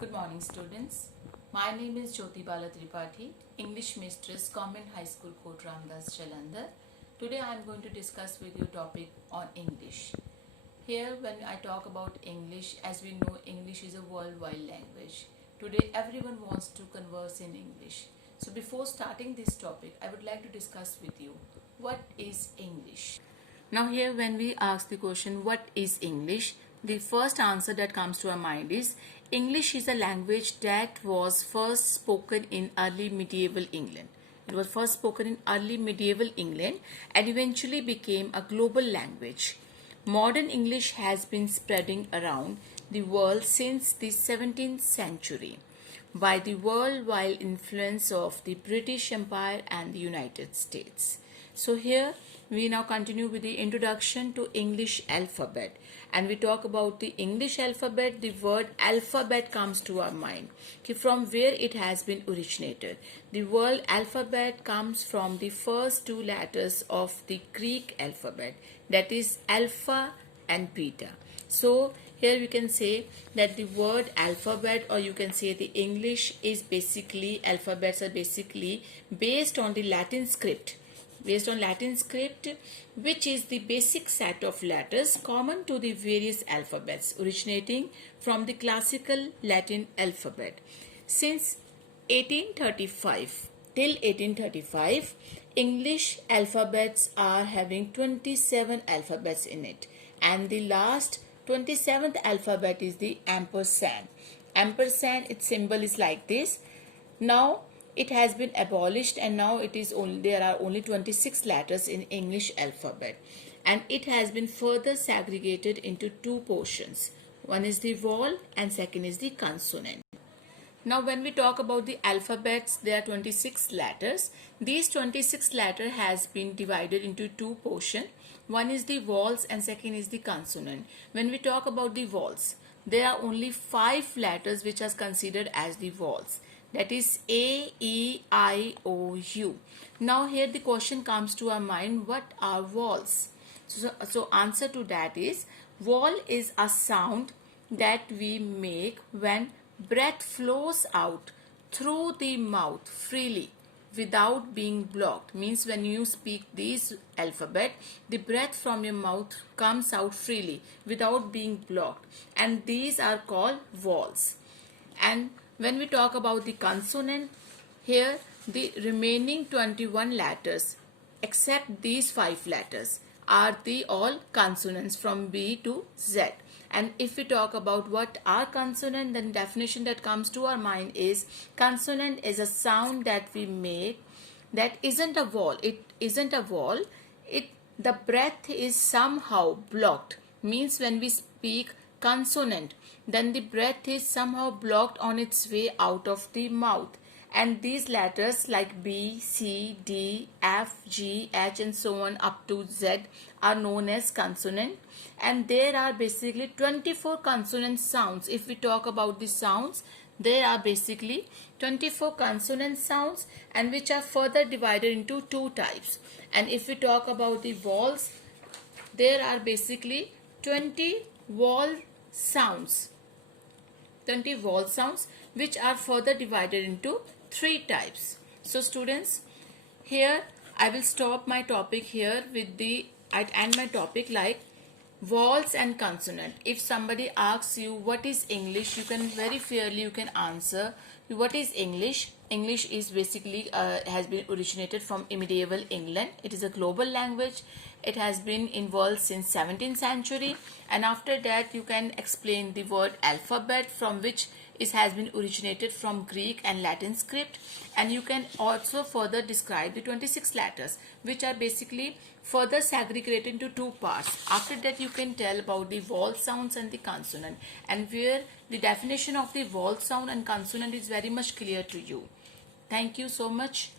Good morning, students. My name is Jyoti Bala Tripathi, English Mistress, Convent High School, Kot Ramdas, Jalandhar. Today I am going to discuss with you topic on English. Here, when I talk about English, as we know, English is a worldwide language. Today, everyone wants to converse in English. So, before starting this topic, I would like to discuss with you what is English. Now, here, when we ask the question, what is English? The first answer that comes to our mind is English is a language that was first spoken in early medieval England. It was first spoken in early medieval England and eventually became a global language. Modern English has been spreading around the world since the 17th century by the worldwide influence of the British Empire and the United States. So here we now continue with the introduction to English alphabet, and we talk about the English alphabet. The word alphabet comes to our mind, okay, from where it has been originated. The word alphabet comes from the first two letters of the Greek alphabet, that is alpha and beta. So here we can say that the word alphabet, or you can say the English is basically, alphabets are basically based on the Latin script, which is the basic set of letters common to the various alphabets originating from the classical Latin alphabet. Since 1835 till 1835, English alphabets are having 27 alphabets in it, and the last 27th alphabet is the ampersand. Ampersand, its symbol is like this. Now it has been abolished, and now there are only 26 letters in English alphabet, and it has been further segregated into two portions. One is the vowel and second is the consonant. Now when we talk about the alphabets, there are 26 letters. These 26 letters has been divided into two portions. One is the vowels and second is the consonant. When we talk about the vowels, there are only 5 letters which are considered as the vowels. That is A, E, I, O, U. Now here the question comes to our mind, what are vowels? So answer to that is, vowel is a sound that we make when breath flows out through the mouth freely without being blocked. Means when you speak this alphabet, the breath from your mouth comes out freely without being blocked, and these are called vowels. And when we talk about the consonant, here the remaining 21 letters except these 5 letters are the all consonants from B to Z. And if we talk about what are consonant, then definition that comes to our mind is consonant is a sound that we make that isn't a vowel. It isn't a vowel. The breath is somehow blocked. Means when we speak consonant, then the breath is somehow blocked on its way out of the mouth. And these letters like B, C, D, F, G, H and so on up to Z are known as consonant. And there are basically 24 consonant sounds. If we talk about the sounds, there are basically 24 consonant sounds, and which are further divided into 2 types. And if we talk about the vowels, there are basically 20 vowel sounds. 20 vowel sounds which are further divided into 3 types. So students, here I will stop my topic here with I'd end my topic like vowels and consonant. If somebody asks you what is English, you can very fairly you can answer what is English. English is basically has been originated from medieval England. It is a global language. It has been in world since 17th century, and after that you can explain the word alphabet, from which it has been originated from Greek and Latin script, and you can also further describe the 26 letters which are basically further segregated into 2 parts. After that you can tell about the vowel sounds and the consonant, and where the definition of the vowel sound and consonant is very much clear to you. Thank you so much.